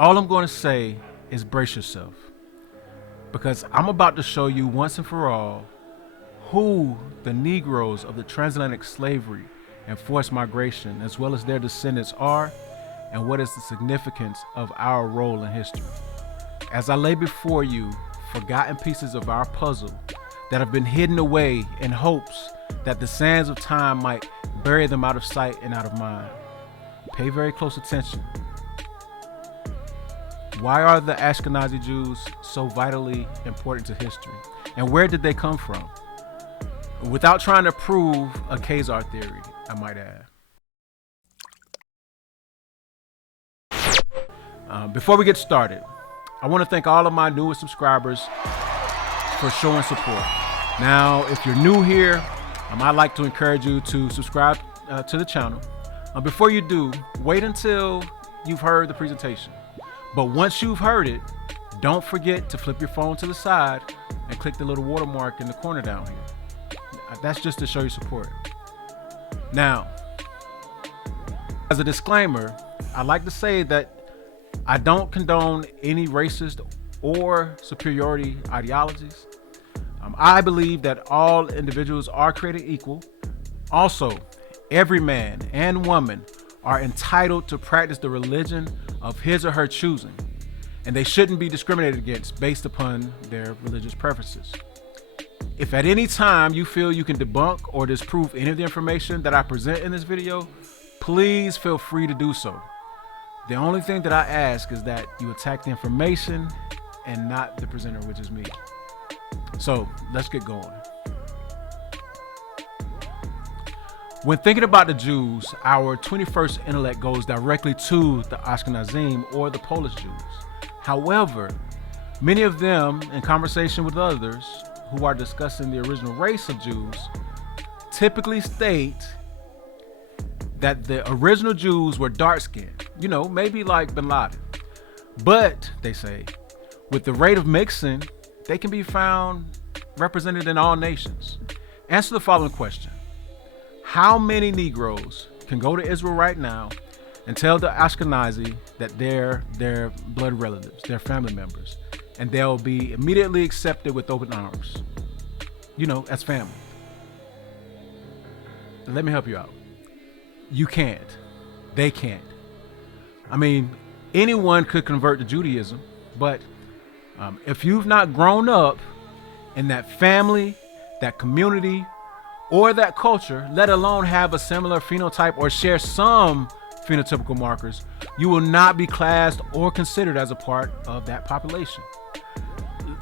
All I'm going to say is brace yourself, because I'm about to show you once and for all who the Negroes of the transatlantic slavery and forced migration, as well as their descendants, are, and what is the significance of our role in history. As I lay before you forgotten pieces of our puzzle that have been hidden away in hopes that the sands of time might bury them out of sight and out of mind. Pay very close attention. Why are the Ashkenazi Jews so vitally important to history? And where did they come from? Without trying to prove a Khazar theory, I might add. Before we get started, I want to thank all of my newest subscribers for showing support. Now, if you're new here, I'd like to encourage you to subscribe to the channel. Before you do, wait until you've heard the presentation. But once you've heard it, don't forget to flip your phone to the side and click the little watermark in the corner down here. That's just to show your support. Now, as a disclaimer, I'd like to say that I don't condone any racist or superiority ideologies. I believe that all individuals are created equal. Also, every man and woman are entitled to practice the religion of his or her choosing, and they shouldn't be discriminated against based upon their religious preferences. If at any time you feel you can debunk or disprove any of the information that I present in this video, please feel free to do so. The only thing that I ask is that you attack the information and not the presenter, which is me. So let's get going. When thinking about the Jews, our 21st intellect goes directly to the Ashkenazim or the Polish Jews. However, many of them, in conversation with others who are discussing the original race of Jews, typically state that the original Jews were dark-skinned, maybe like Bin Laden. But, they say, with the rate of mixing, they can be found represented in all nations. Answer the following question. How many Negroes can go to Israel right now and tell the Ashkenazi that they're their blood relatives, their family members, and they'll be immediately accepted with open arms, as family? Let me help you out. You can't. They can't. I mean, anyone could convert to Judaism, but if you've not grown up in that family, that community, or that culture, let alone have a similar phenotype or share some phenotypical markers, you will not be classed or considered as a part of that population.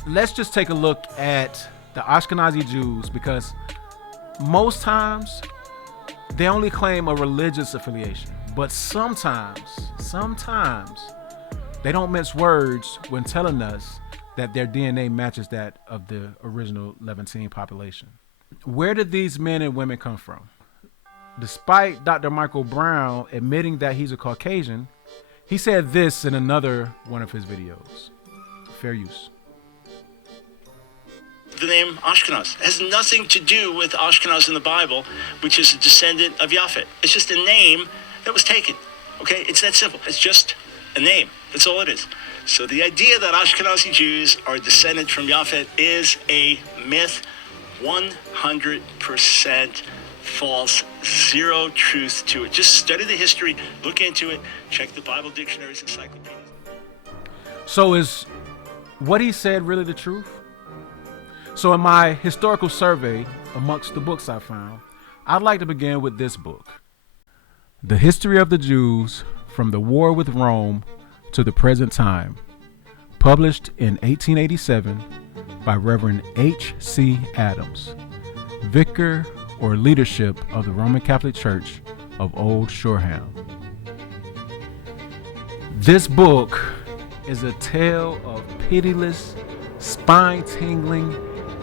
Let's just take a look at the Ashkenazi Jews, because most times they only claim a religious affiliation, but sometimes they don't mince words when telling us that their DNA matches that of the original Levantine population. Where did these men and women come from? Despite Dr. Michael Brown admitting that he's a Caucasian, he said this in another one of his videos. Fair use. The name Ashkenaz has nothing to do with Ashkenaz in the Bible, which is a descendant of Japhet. It's just a name that was taken. Okay, it's that simple. It's just a name. That's all it is. So the idea that Ashkenazi Jews are descended from Japhet is a myth. 100% false, zero truth to it. Just study the history, look into it, check the Bible dictionaries, encyclopedias. So is what he said really the truth? So in my historical survey amongst the books I found, I'd like to begin with this book, The History of the Jews from the War with Rome to the Present Time, published in 1887 by Reverend H.C. Adams, Vicar or Leadership of the Roman Catholic Church of Old Shoreham. This book is a tale of pitiless, spine-tingling,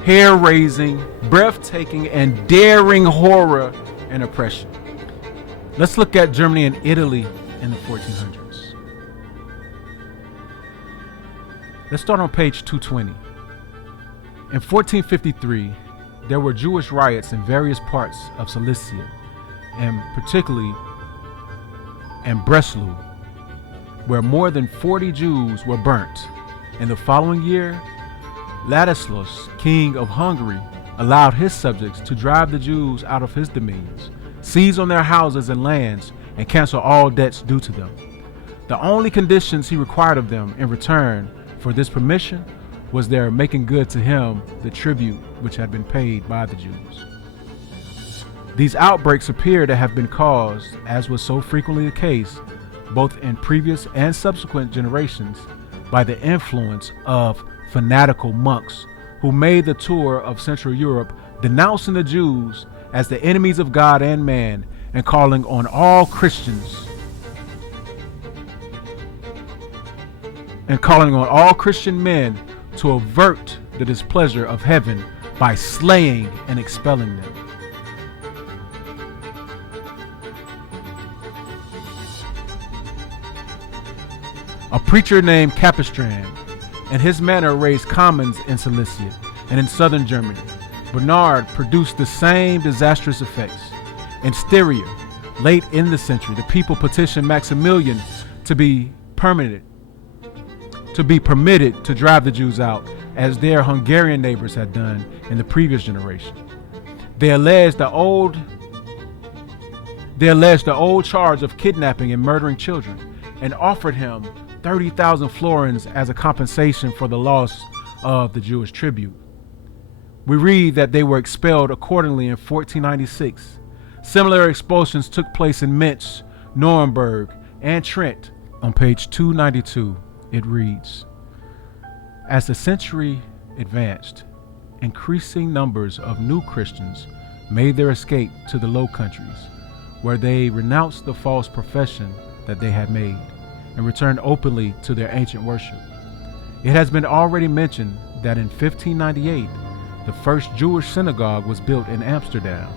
hair-raising, breathtaking, and daring horror and oppression. Let's look at Germany and Italy in the 1400s. Let's start on page 220. In 1453, there were Jewish riots in various parts of Cilicia, and particularly in Breslau. where more than 40 Jews were burnt. In the following year, Ladislaus, king of Hungary, allowed his subjects to drive the Jews out of his dominions, seize on their houses and lands, and cancel all debts due to them. The only conditions he required of them in return for this permission was their making good to him the tribute which had been paid by the Jews. These outbreaks appear to have been caused, as was so frequently the case, both in previous and subsequent generations, by the influence of fanatical monks who made the tour of Central Europe, denouncing the Jews as the enemies of God and man, and calling on all Christian men to avert the displeasure of heaven by slaying and expelling them. A preacher named Capistran and his manner raised commons in Cilicia and in southern Germany. Bernard produced the same disastrous effects. In Styria, late in the century, the people petitioned Maximilian to be permitted to drive the Jews out, as their Hungarian neighbors had done in the previous generation. They alleged the old charge of kidnapping and murdering children, and offered him 30,000 florins as a compensation for the loss of the Jewish tribute. We read that they were expelled accordingly in 1496. Similar expulsions took place in Mentz, Nuremberg, and Trent. On page 292, it reads, "As the century advanced, increasing numbers of new Christians made their escape to the Low Countries, where they renounced the false profession that they had made and returned openly to their ancient worship. It has been already mentioned that in 1598, the first Jewish synagogue was built in Amsterdam.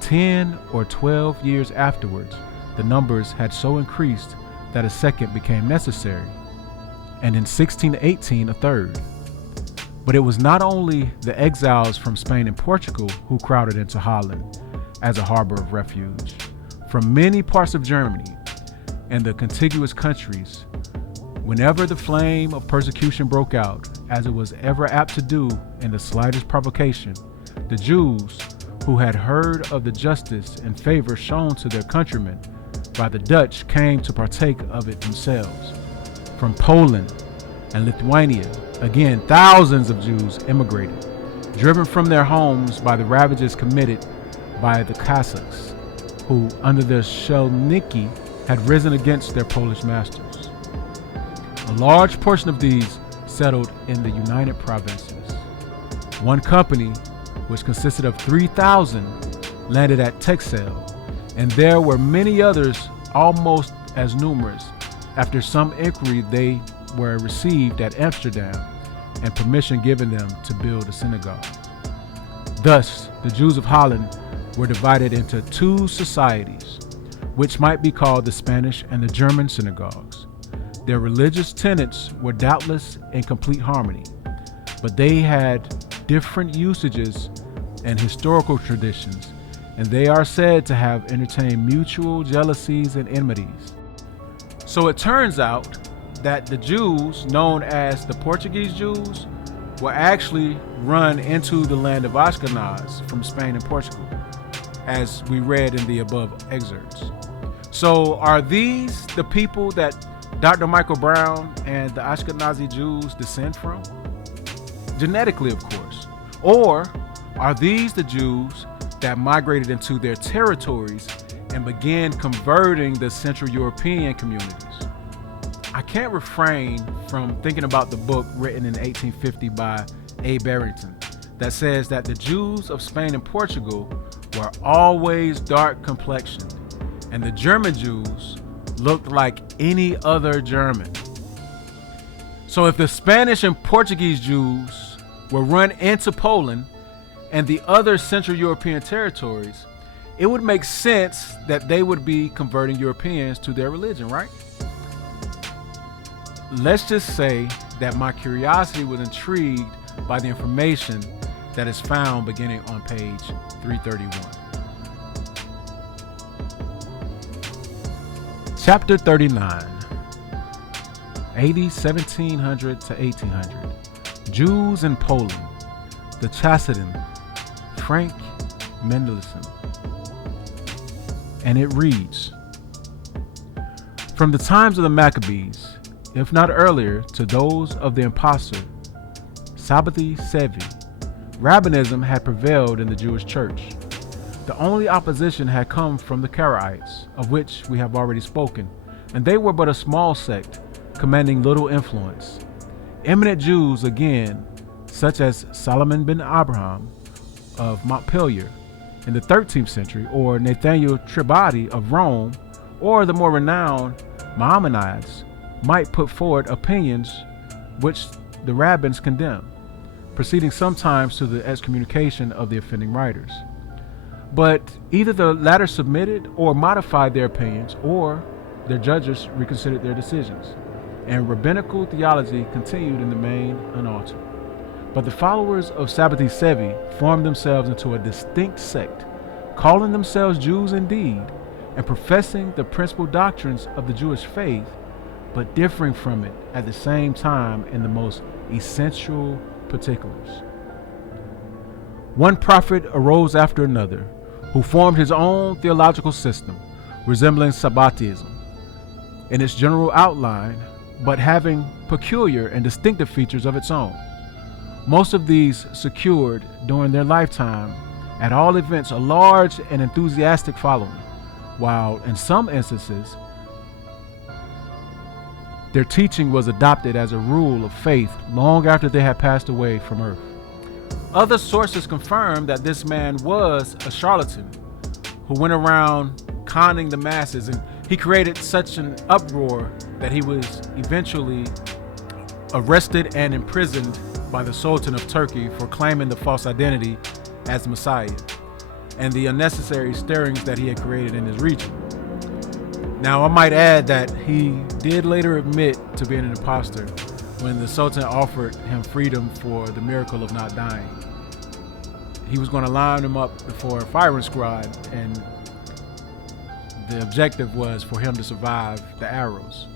10 or 12 years afterwards, the numbers had so increased that a second became necessary, and in 1618 a third. But it was not only the exiles from Spain and Portugal who crowded into Holland as a harbor of refuge. From many parts of Germany and the contiguous countries, whenever the flame of persecution broke out, as it was ever apt to do in the slightest provocation, the Jews, who had heard of the justice and favor shown to their countrymen by the Dutch, came to partake of it themselves. From Poland and Lithuania, again, thousands of Jews immigrated, driven from their homes by the ravages committed by the Cossacks, who, under the Shelniki, had risen against their Polish masters. A large portion of these settled in the United Provinces. One company, which consisted of 3,000, landed at Texel, and there were many others almost as numerous. After some inquiry, they were received at Amsterdam and permission given them to build a synagogue. Thus, the Jews of Holland were divided into two societies, which might be called the Spanish and the German synagogues. Their religious tenets were doubtless in complete harmony, but they had different usages and historical traditions, and they are said to have entertained mutual jealousies and enmities. So it turns out that the Jews, known as the Portuguese Jews, were actually run into the land of Ashkenaz from Spain and Portugal, as we read in the above excerpts. So are these the people that Dr. Michael Brown and the Ashkenazi Jews descend from? Genetically, of course. Or are these the Jews that migrated into their territories and began converting the Central European communities? I can't refrain from thinking about the book written in 1850 by A. Barrington that says that the Jews of Spain and Portugal were always dark complexioned, and the German Jews looked like any other German. So if the Spanish and Portuguese Jews were run into Poland and the other Central European territories, it would make sense that they would be converting Europeans to their religion, right? Let's just say that my curiosity was intrigued by the information that is found beginning on page 331. Chapter 39, AD 1700 to 1800. Jews in Poland, the Chassidim, Frank Mendelssohn. And it reads, from the times of the Maccabees, if not earlier, to those of the impostor, Sabbathi Sevi, Rabbinism had prevailed in the Jewish church. The only opposition had come from the Karaites, of which we have already spoken, and they were but a small sect, commanding little influence. Eminent Jews, again, such as Solomon ben Abraham of Montpellier in the 13th century, or Nathaniel Tribadi of Rome, or the more renowned Maimonides, might put forward opinions which the rabbins condemn, proceeding sometimes to the excommunication of the offending writers. But either the latter submitted or modified their opinions, or their judges reconsidered their decisions, and rabbinical theology continued in the main unaltered. But the followers of Sabbathi Sevi formed themselves into a distinct sect, calling themselves Jews indeed, and professing the principal doctrines of the Jewish faith, but differing from it at the same time in the most essential particulars. One prophet arose after another, who formed his own theological system, resembling Sabbatism in its general outline, but having peculiar and distinctive features of its own. Most of these secured during their lifetime, at all events, a large and enthusiastic following, while in some instances their teaching was adopted as a rule of faith long after they had passed away from earth. Other sources confirm that this man was a charlatan who went around conning the masses, and he created such an uproar that he was eventually arrested and imprisoned by the Sultan of Turkey for claiming the false identity as Messiah and the unnecessary stirrings that he had created in his region. Now, I might add that he did later admit to being an imposter when the Sultan offered him freedom for the miracle of not dying. He was going to line him up before a firing squad, and the objective was for him to survive the arrows.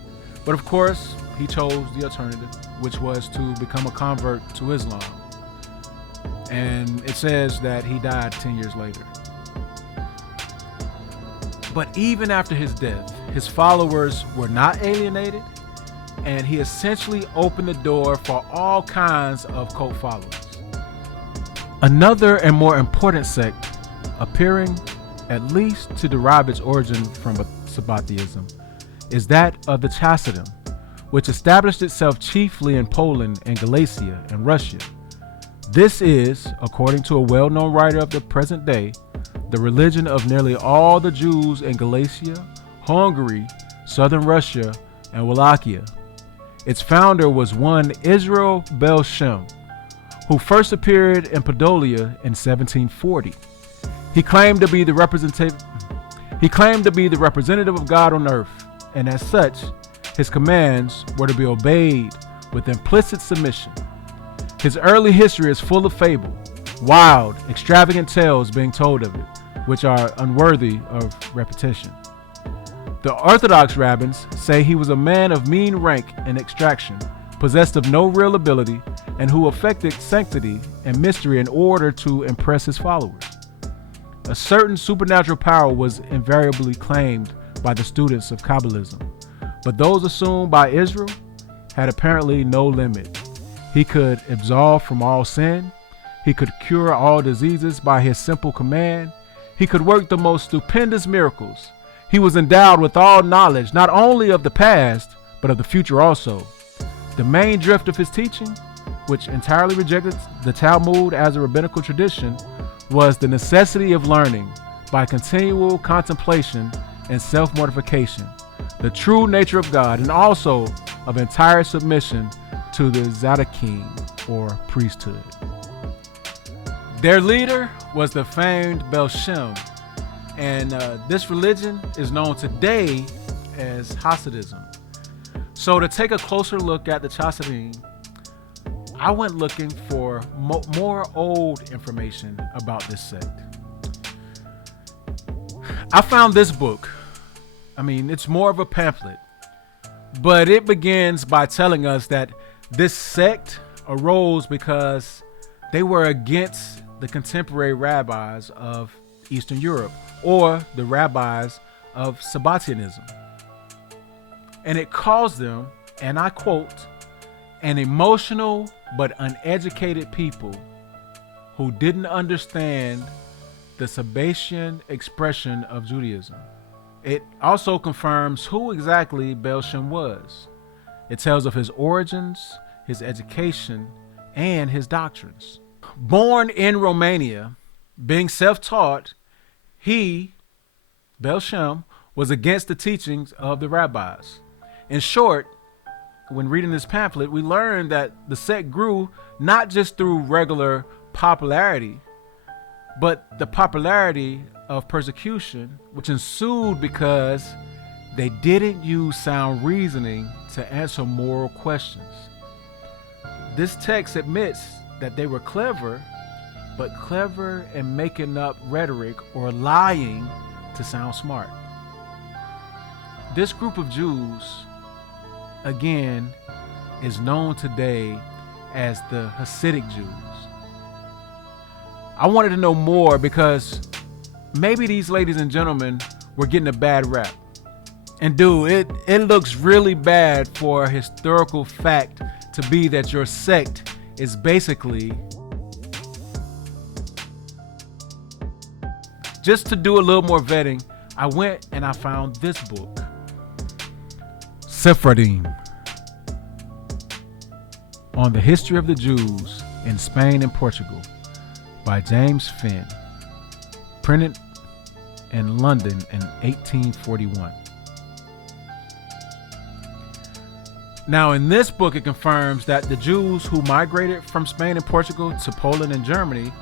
But of course, he chose the alternative, which was to become a convert to Islam. And it says that he died 10 years later. But even after his death, his followers were not alienated, and he essentially opened the door for all kinds of cult followers. Another and more important sect, appearing at least to derive its origin from Sabbatism, is that of the Chassidim, which established itself chiefly in Poland and Galicia and Russia. This is, according to a well-known writer of the present day, the religion of nearly all the Jews in Galicia, Hungary, southern Russia, and Wallachia. Its founder was one Israel Bel Shem, who first appeared in Podolia in 1740. He claimed to be the representative of God on earth, and as such, his commands were to be obeyed with implicit submission. His early history is full of fable, wild, extravagant tales being told of it, which are unworthy of repetition. The Orthodox rabbins say he was a man of mean rank and extraction, possessed of no real ability, and who affected sanctity and mystery in order to impress his followers. A certain supernatural power was invariably claimed by the students of Kabbalism, but those assumed by Israel had apparently no limit. He could absolve from all sin. He could cure all diseases by his simple command. He could work the most stupendous miracles. He was endowed with all knowledge, not only of the past, but of the future also. The main drift of his teaching, which entirely rejected the Talmud as a rabbinical tradition, was the necessity of learning by continual contemplation and self-mortification, the true nature of God, and also of entire submission to the Zadokim, or priesthood. Their leader was the famed Bel Shem, and this religion is known today as Hasidism. So to take a closer look at the Chassidim, I went looking for more old information about this sect. I found this book. I mean, it's more of a pamphlet, But it begins by telling us that this sect arose because they were against the contemporary rabbis of Eastern Europe, or the rabbis of Sabbatianism. And it calls them, and I quote, an emotional but uneducated people who didn't understand the Sabbatian expression of Judaism. It also confirms who exactly Baal Shem was. It tells of his origins, his education, and his doctrines. Born in Romania, being self-taught, he, Baal Shem, was against the teachings of the rabbis. In short, when reading this pamphlet, we learn that the sect grew not just through regular popularity, but the popularity of persecution, which ensued because they didn't use sound reasoning to answer moral questions. This text admits that they were clever, but clever in making up rhetoric or lying to sound smart. This group of Jews, again, is known today as the Hassidic Jews. I wanted to know more because maybe these ladies and gentlemen were getting a bad rap. And dude, it looks really bad for a historical fact to be that your sect is basically... Just to do a little more vetting, I went and I found this book, Sephardim, on the history of the Jews in Spain and Portugal, by James Finn, printed in London in 1841. Now, in this book, it confirms that the Jews who migrated from Spain and Portugal to Poland and Germany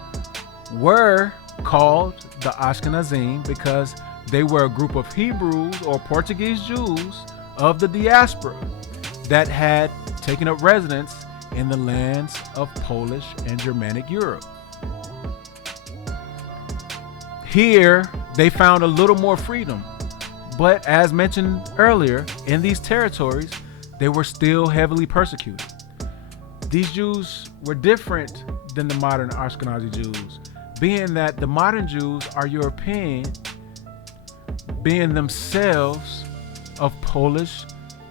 were called the Ashkenazim because they were a group of Hebrews or Portuguese Jews of the diaspora that had taken up residence in the lands of Polish and Germanic Europe. Here, they found a little more freedom, but as mentioned earlier, in these territories, they were still heavily persecuted. These Jews were different than the modern Ashkenazi Jews, being that the modern Jews are European, being themselves of Polish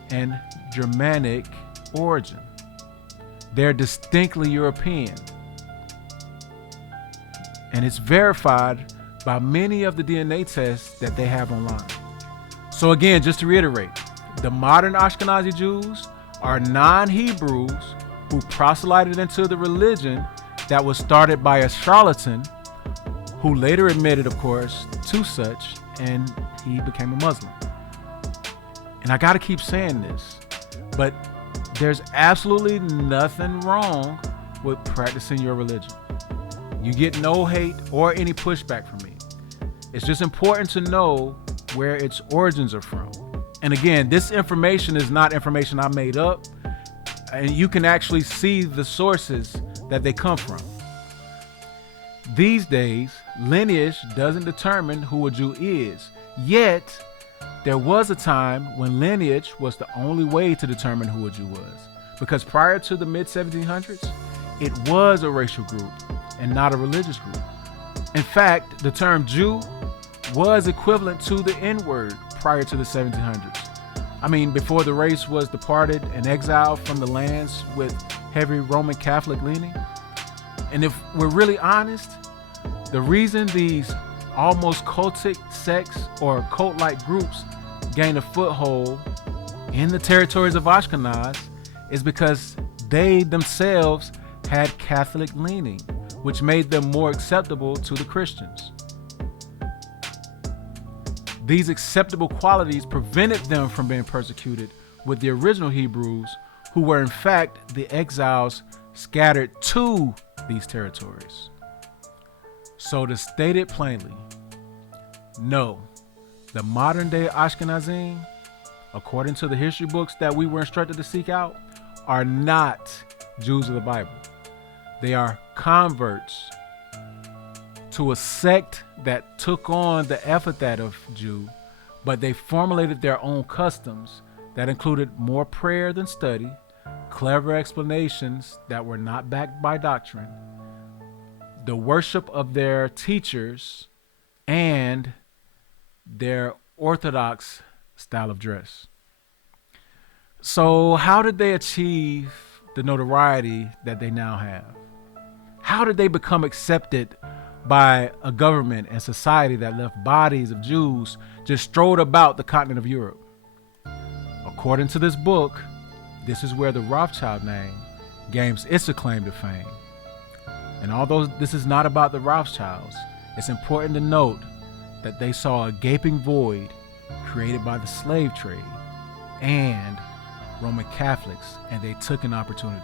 and Germanic origin. They're distinctly European. And it's verified by many of the DNA tests that they have online. So again, just to reiterate, the modern Ashkenazi Jews are non-Hebrews who proselyted into the religion that was started by a charlatan who later admitted, of course, to such, and he became a Muslim. And I gotta keep saying this, but there's absolutely nothing wrong with practicing your religion. You get no hate or any pushback from me. It's just important to know where its origins are from. And again, this information is not information I made up, and you can actually see the sources that they come from. These days, lineage doesn't determine who a Jew is, yet there was a time when lineage was the only way to determine who a Jew was, because prior to the mid-1700s, it was a racial group and not a religious group. In fact, the term Jew was equivalent to the N-word prior to the 1700s. I mean, before the race was departed and exiled from the lands with heavy Roman Catholic leaning. And if we're really honest, the reason these almost cultic sects or cult-like groups gained a foothold in the territories of Ashkenaz is because they themselves had Catholic leaning, which made them more acceptable to the Christians. These acceptable qualities prevented them from being persecuted with the original Hebrews, who were in fact the exiles scattered to these territories. So to state it plainly, no, the modern day Ashkenazim, according to the history books that we were instructed to seek out, are not Jews of the Bible. They are converts to a sect that took on the epithet of Jew, but they formulated their own customs that included more prayer than study, clever explanations that were not backed by doctrine, the worship of their teachers, and their orthodox style of dress. So how did they achieve the notoriety that they now have? How did they become accepted by a government and society that left bodies of Jews just strode about the continent of Europe? According to this book, this is where the Rothschild name gains its acclaim to fame. And although this is not about the Rothschilds, it's important to note that they saw a gaping void created by the slave trade and Roman Catholics, and they took an opportunity.